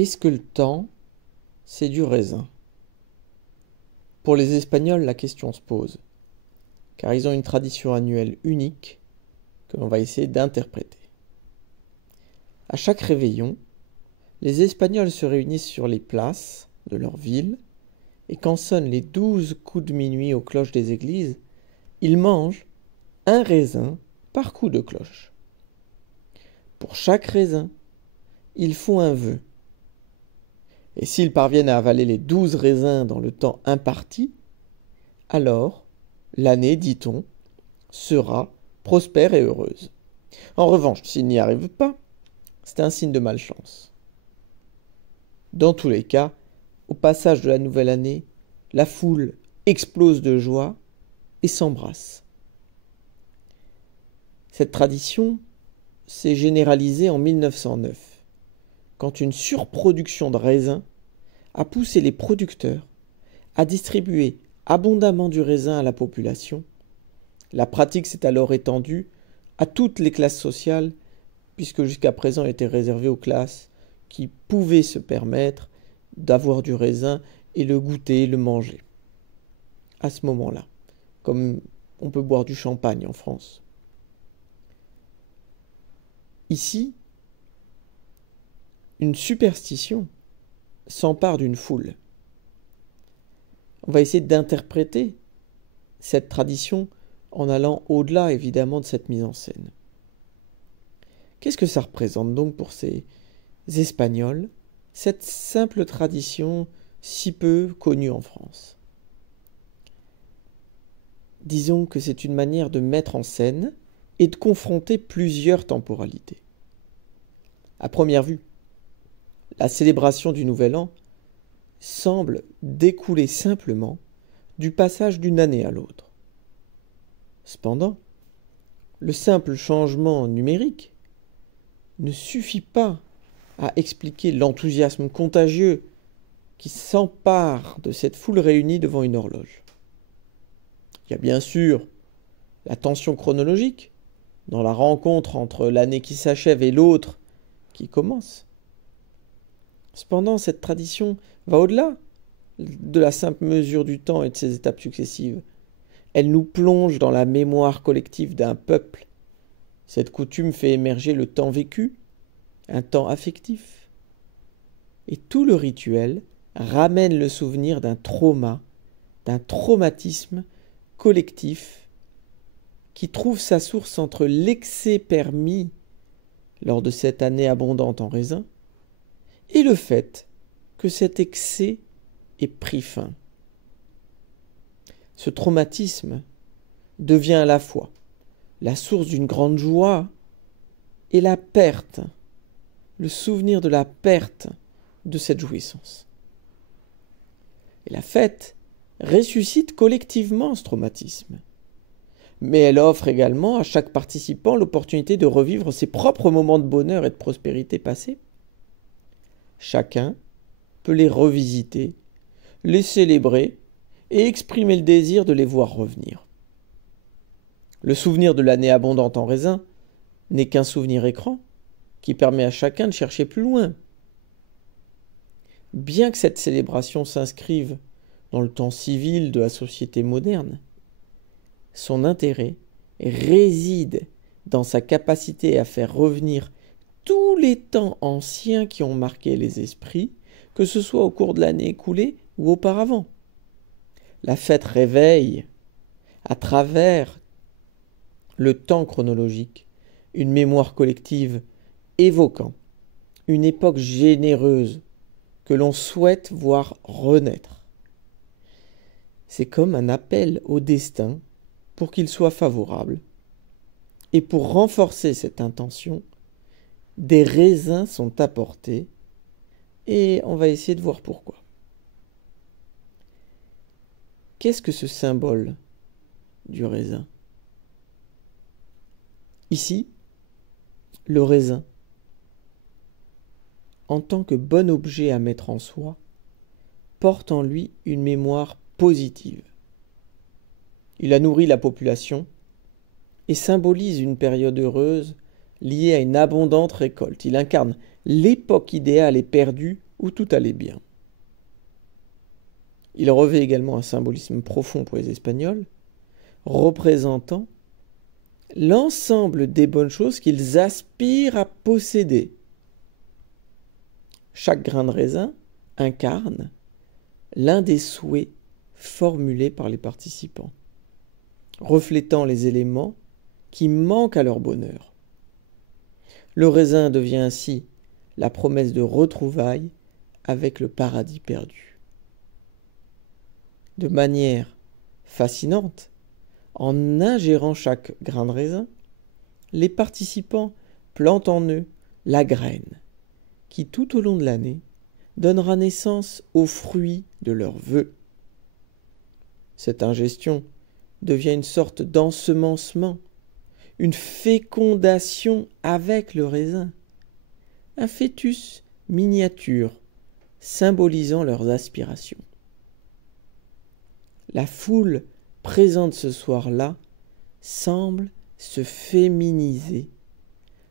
Est-ce que le temps, c'est du raisin? Pour les Espagnols, la question se pose, car ils ont une tradition annuelle unique que l'on va essayer d'interpréter. À chaque réveillon, les Espagnols se réunissent sur les places de leur ville, et quand sonnent les 12 coups de minuit aux cloches des églises, ils mangent un raisin par coup de cloche. Pour chaque raisin, ils font un vœu. Et s'ils parviennent à avaler les 12 raisins dans le temps imparti, alors l'année, dit-on, sera prospère et heureuse. En revanche, s'ils n'y arrivent pas, c'est un signe de malchance. Dans tous les cas, au passage de la nouvelle année, la foule explose de joie et s'embrasse. Cette tradition s'est généralisée en 1909, quand une surproduction de raisins a poussé les producteurs à distribuer abondamment du raisin à la population. La pratique s'est alors étendue à toutes les classes sociales, puisque jusqu'à présent elle était réservée aux classes qui pouvaient se permettre d'avoir du raisin et le goûter, le manger. À ce moment-là, comme on peut boire du champagne en France. Ici, une superstition s'empare d'une foule. On va essayer d'interpréter cette tradition en allant au-delà, évidemment, de cette mise en scène. Qu'est-ce que ça représente donc pour ces Espagnols, cette simple tradition si peu connue en France? Disons que c'est une manière de mettre en scène et de confronter plusieurs temporalités. À première vue, la célébration du Nouvel An semble découler simplement du passage d'une année à l'autre. Cependant, le simple changement numérique ne suffit pas à expliquer l'enthousiasme contagieux qui s'empare de cette foule réunie devant une horloge. Il y a bien sûr la tension chronologique dans la rencontre entre l'année qui s'achève et l'autre qui commence. Cependant, cette tradition va au-delà de la simple mesure du temps et de ses étapes successives. Elle nous plonge dans la mémoire collective d'un peuple. Cette coutume fait émerger le temps vécu, un temps affectif. Et tout le rituel ramène le souvenir d'un trauma, d'un traumatisme collectif qui trouve sa source entre l'excès permis lors de cette année abondante en raisins et le fait que cet excès ait pris fin. Ce traumatisme devient à la fois la source d'une grande joie et la perte, le souvenir de la perte de cette jouissance. Et la fête ressuscite collectivement ce traumatisme. Mais elle offre également à chaque participant l'opportunité de revivre ses propres moments de bonheur et de prospérité passés. Chacun peut les revisiter, les célébrer et exprimer le désir de les voir revenir. Le souvenir de l'année abondante en raisins n'est qu'un souvenir écran qui permet à chacun de chercher plus loin. Bien que cette célébration s'inscrive dans le temps civil de la société moderne, son intérêt réside dans sa capacité à faire revenir tous les temps anciens qui ont marqué les esprits, que ce soit au cours de l'année écoulée ou auparavant. La fête réveille, à travers le temps chronologique, une mémoire collective évoquant une époque généreuse que l'on souhaite voir renaître. C'est comme un appel au destin pour qu'il soit favorable. Et pour renforcer cette intention, des raisins sont apportés et on va essayer de voir pourquoi. Qu'est-ce que ce symbole du raisin? Ici, le raisin, en tant que bon objet à mettre en soi, porte en lui une mémoire positive. Il a nourri la population et symbolise une période heureuse liée à une abondante récolte. Il incarne l'époque idéale et perdue où tout allait bien. Il revêt également un symbolisme profond pour les Espagnols, représentant l'ensemble des bonnes choses qu'ils aspirent à posséder. Chaque grain de raisin incarne l'un des souhaits formulés par les participants, reflétant les éléments qui manquent à leur bonheur. Le raisin devient ainsi la promesse de retrouvailles avec le paradis perdu. De manière fascinante, en ingérant chaque grain de raisin, les participants plantent en eux la graine qui, tout au long de l'année, donnera naissance aux fruits de leurs vœux. Cette ingestion devient une sorte d'ensemencement, une fécondation avec le raisin, un fœtus miniature symbolisant leurs aspirations. La foule présente ce soir-là semble se féminiser,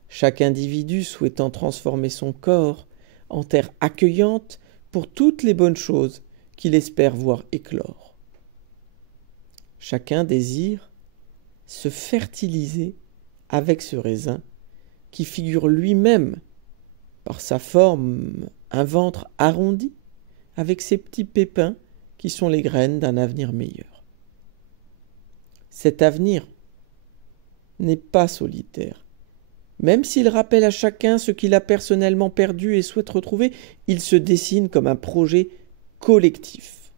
chaque individu souhaitant transformer son corps en terre accueillante pour toutes les bonnes choses qu'il espère voir éclore. Chacun désire se fertiliser avec ce raisin qui figure lui-même, par sa forme, un ventre arrondi, avec ses petits pépins qui sont les graines d'un avenir meilleur. Cet avenir n'est pas solitaire. Même s'il rappelle à chacun ce qu'il a personnellement perdu et souhaite retrouver, il se dessine comme un projet collectif.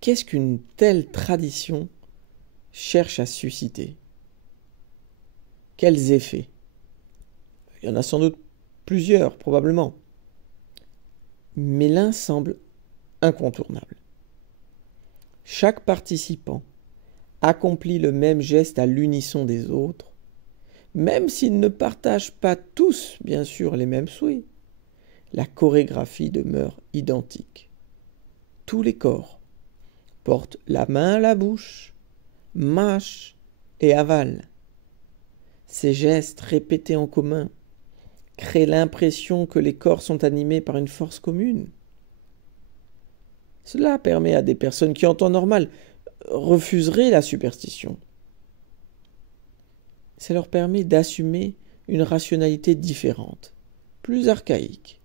Qu'est-ce qu'une telle tradition cherche à susciter? Quels effets? Il y en a sans doute plusieurs, probablement. Mais l'un semble incontournable. Chaque participant accomplit le même geste à l'unisson des autres, même s'ils ne partagent pas tous, bien sûr, les mêmes souhaits. La chorégraphie demeure identique. Tous les corps portent la main à la bouche, mâchent et avalent. Ces gestes répétés en commun créent l'impression que les corps sont animés par une force commune. Cela permet à des personnes qui, en temps normal, refuseraient la superstition. Ça leur permet d'assumer une rationalité différente, plus archaïque,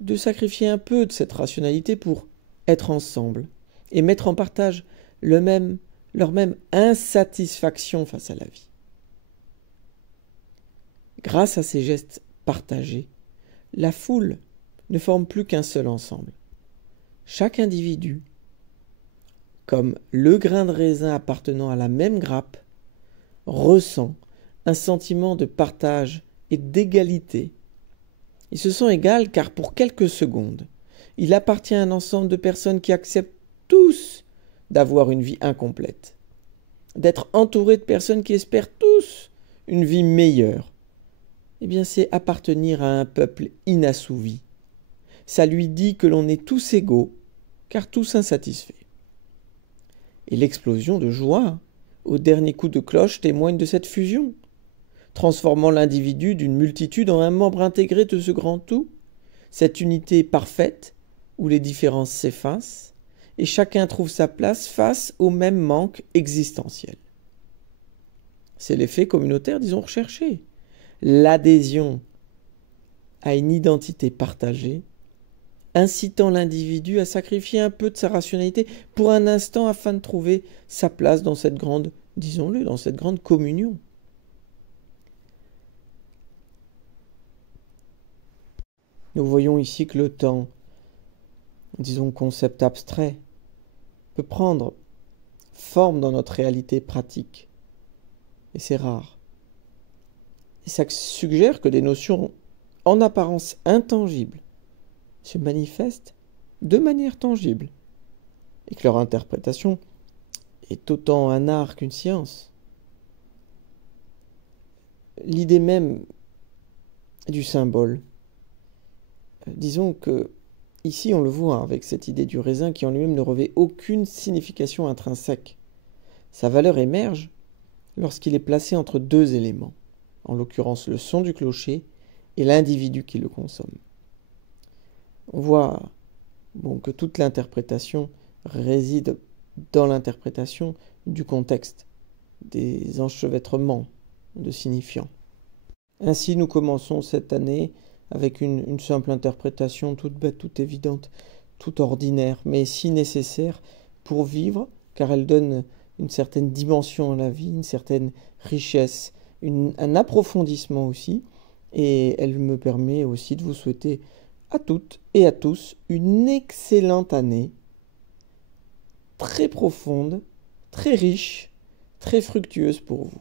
de sacrifier un peu de cette rationalité pour être ensemble et mettre en partage leur même insatisfaction face à la vie. Grâce à ces gestes partagés, la foule ne forme plus qu'un seul ensemble. Chaque individu, comme le grain de raisin appartenant à la même grappe, ressent un sentiment de partage et d'égalité. Il se sent égal car pour quelques secondes, il appartient à un ensemble de personnes qui acceptent tous d'avoir une vie incomplète, d'être entouré de personnes qui espèrent tous une vie meilleure. Eh bien, c'est appartenir à un peuple inassouvi. Ça lui dit que l'on est tous égaux, car tous insatisfaits. Et l'explosion de joie au dernier coup de cloche témoigne de cette fusion, transformant l'individu d'une multitude en un membre intégré de ce grand tout, cette unité parfaite où les différences s'effacent et chacun trouve sa place face au même manque existentiel. C'est l'effet communautaire, disons, recherché. L'adhésion à une identité partagée, incitant l'individu à sacrifier un peu de sa rationalité pour un instant afin de trouver sa place dans cette grande, disons-le, dans cette grande communion. Nous voyons ici que le temps, disons concept abstrait, peut prendre forme dans notre réalité pratique. Et c'est rare. Et ça suggère que des notions en apparence intangibles se manifestent de manière tangible et que leur interprétation est autant un art qu'une science. L'idée même du symbole, disons que ici on le voit avec cette idée du raisin qui en lui-même ne revêt aucune signification intrinsèque. Sa valeur émerge lorsqu'il est placé entre deux éléments. en l'occurrence le son du clocher, et l'individu qui le consomme. On voit que toute l'interprétation réside dans l'interprétation du contexte, des enchevêtrements de signifiants. Ainsi, nous commençons cette année avec une simple interprétation toute bête, toute évidente, toute ordinaire, mais si nécessaire pour vivre, car elle donne une certaine dimension à la vie, une certaine richesse, un approfondissement aussi, et elle me permet aussi de vous souhaiter à toutes et à tous une excellente année, très profonde, très riche, très fructueuse pour vous.